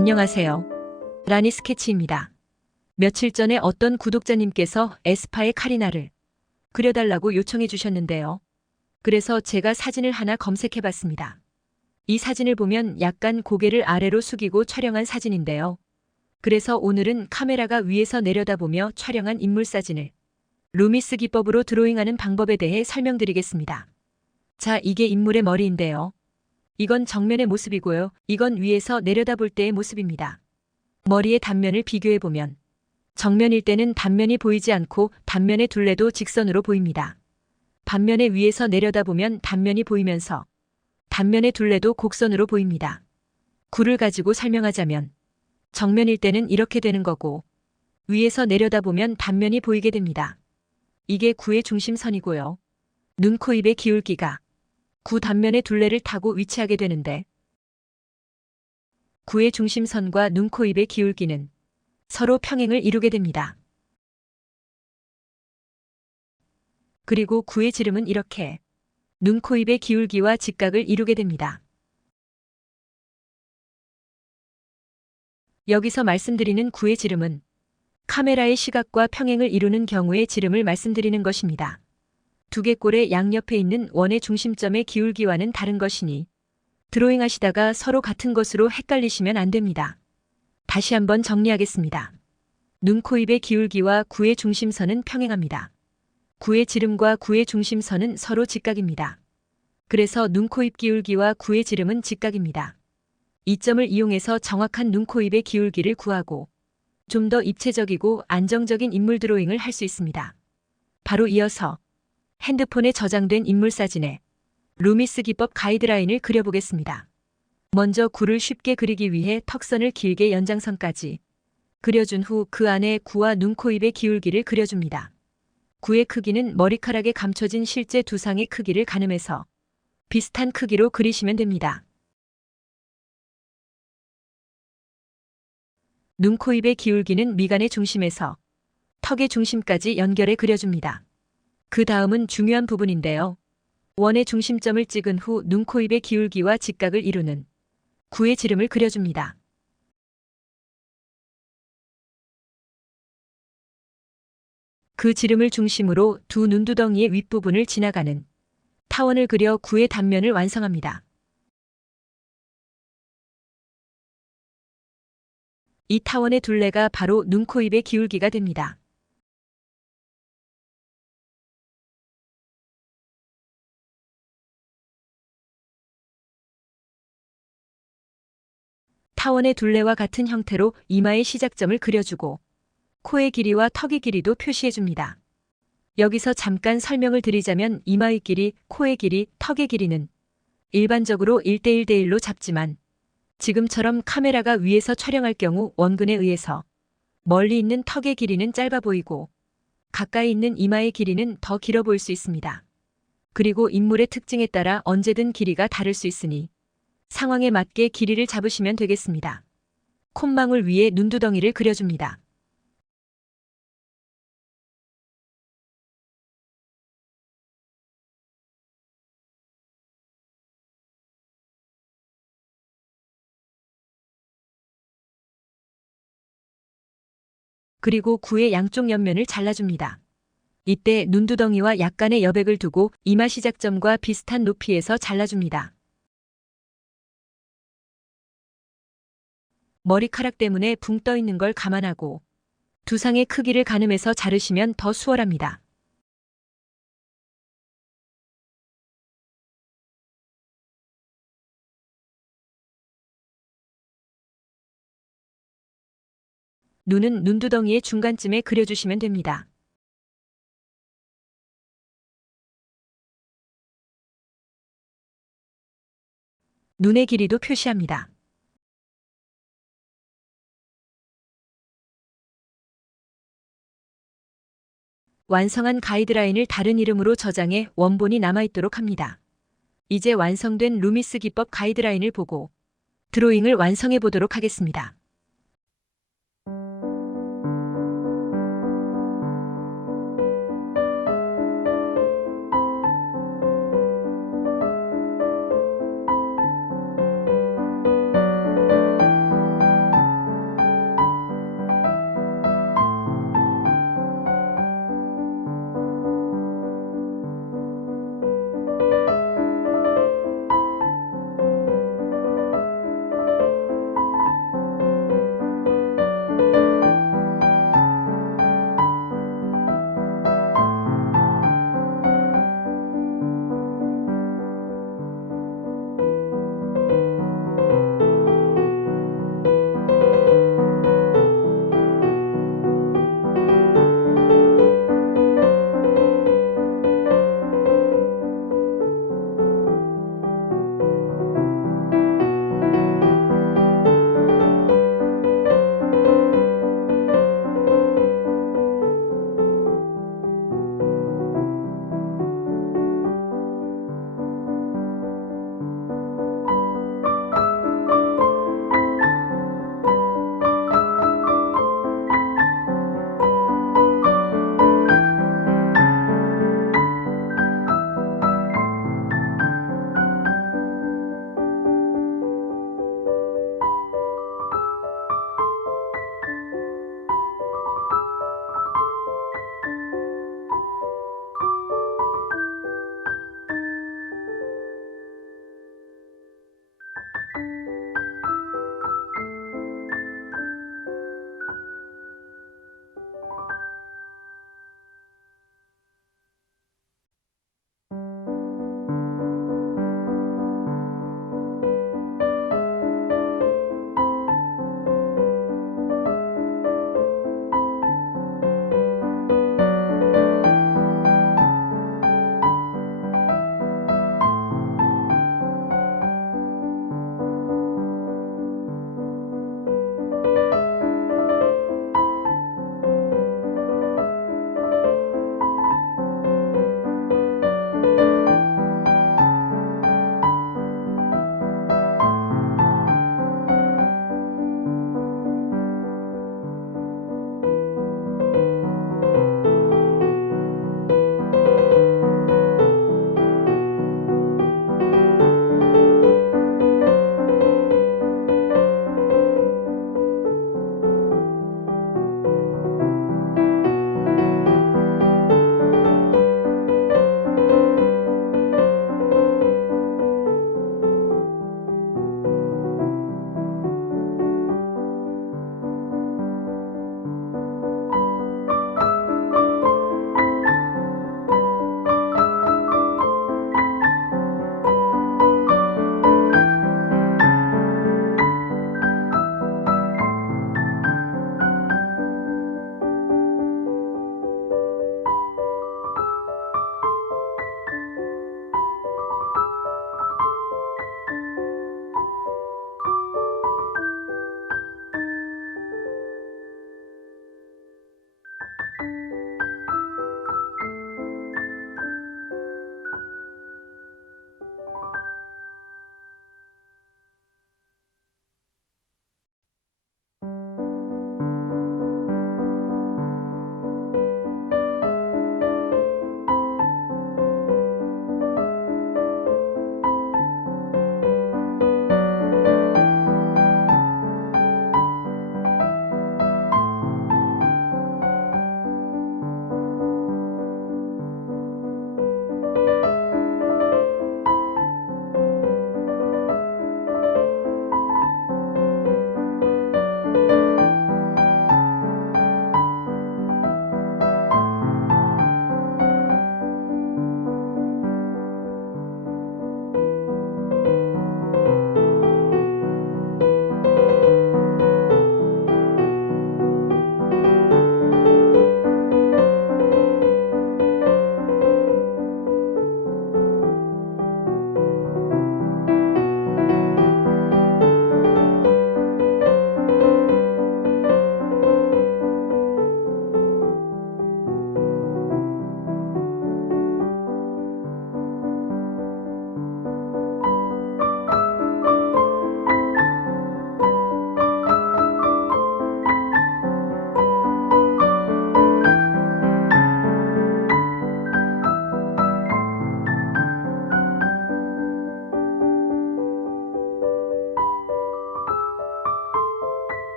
안녕하세요. 라니 스케치입니다. 며칠 전에 어떤 구독자님께서 에스파의 카리나를 그려달라고 요청해 주셨는데요. 그래서 제가 사진을 하나 검색해 봤습니다. 이 사진을 보면 약간 고개를 아래로 숙이고 촬영한 사진인데요. 그래서 오늘은 카메라가 위에서 내려다보며 촬영한 인물 사진을 루미스 기법으로 드로잉하는 방법에 대해 설명드리겠습니다. 자, 이게 인물의 머리인데요. 이건 정면의 모습이고요. 이건 위에서 내려다볼 때의 모습입니다. 머리의 단면을 비교해보면 정면일 때는 단면이 보이지 않고 단면의 둘레도 직선으로 보입니다. 반면에 위에서 내려다보면 단면이 보이면서 단면의 둘레도 곡선으로 보입니다. 구를 가지고 설명하자면 정면일 때는 이렇게 되는 거고 위에서 내려다보면 단면이 보이게 됩니다. 이게 구의 중심선이고요. 눈, 코, 입의 기울기가 구 단면의 둘레를 타고 위치하게 되는데 구의 중심선과 눈, 코, 입의 기울기는 서로 평행을 이루게 됩니다. 그리고 구의 지름은 이렇게 눈, 코, 입의 기울기와 직각을 이루게 됩니다. 여기서 말씀드리는 구의 지름은 카메라의 시각과 평행을 이루는 경우의 지름을 말씀드리는 것입니다. 두개골의 양옆에 있는 원의 중심점의 기울기와는 다른 것이니 드로잉 하시다가 서로 같은 것으로 헷갈리시면 안 됩니다. 다시 한번 정리하겠습니다. 눈, 코, 입의 기울기와 구의 중심선은 평행합니다. 구의 지름과 구의 중심선은 서로 직각입니다. 그래서 눈, 코, 입 기울기와 구의 지름은 직각입니다. 이 점을 이용해서 정확한 눈, 코, 입의 기울기를 구하고 좀 더 입체적이고 안정적인 인물 드로잉을 할 수 있습니다. 바로 이어서 핸드폰에 저장된 인물 사진에 루미스 기법 가이드라인을 그려보겠습니다. 먼저 구를 쉽게 그리기 위해 턱선을 길게 연장선까지 그려준 후 그 안에 구와 눈, 코, 입의 기울기를 그려줍니다. 구의 크기는 머리카락에 감춰진 실제 두상의 크기를 가늠해서 비슷한 크기로 그리시면 됩니다. 눈, 코, 입의 기울기는 미간의 중심에서 턱의 중심까지 연결해 그려줍니다. 그 다음은 중요한 부분인데요. 원의 중심점을 찍은 후 눈, 코, 입의 기울기와 직각을 이루는 구의 지름을 그려줍니다. 그 지름을 중심으로 두 눈두덩이의 윗부분을 지나가는 타원을 그려 구의 단면을 완성합니다. 이 타원의 둘레가 바로 눈, 코, 입의 기울기가 됩니다. 타원의 둘레와 같은 형태로 이마의 시작점을 그려주고 코의 길이와 턱의 길이도 표시해줍니다. 여기서 잠깐 설명을 드리자면 이마의 길이, 코의 길이, 턱의 길이는 일반적으로 1대1대1로 잡지만 지금처럼 카메라가 위에서 촬영할 경우 원근에 의해서 멀리 있는 턱의 길이는 짧아 보이고 가까이 있는 이마의 길이는 더 길어 보일 수 있습니다. 그리고 인물의 특징에 따라 언제든 길이가 다를 수 있으니 상황에 맞게 길이를 잡으시면 되겠습니다. 콧망울 위에 눈두덩이를 그려줍니다. 그리고 구의 양쪽 옆면을 잘라줍니다. 이때 눈두덩이와 약간의 여백을 두고 이마 시작점과 비슷한 높이에서 잘라줍니다. 머리카락 때문에 붕 떠 있는 걸 감안하고 두상의 크기를 가늠해서 자르시면 더 수월합니다. 눈은 눈두덩이의 중간쯤에 그려주시면 됩니다. 눈의 길이도 표시합니다. 완성한 가이드라인을 다른 이름으로 저장해 원본이 남아있도록 합니다. 이제 완성된 루미스 기법 가이드라인을 보고 드로잉을 완성해 보도록 하겠습니다.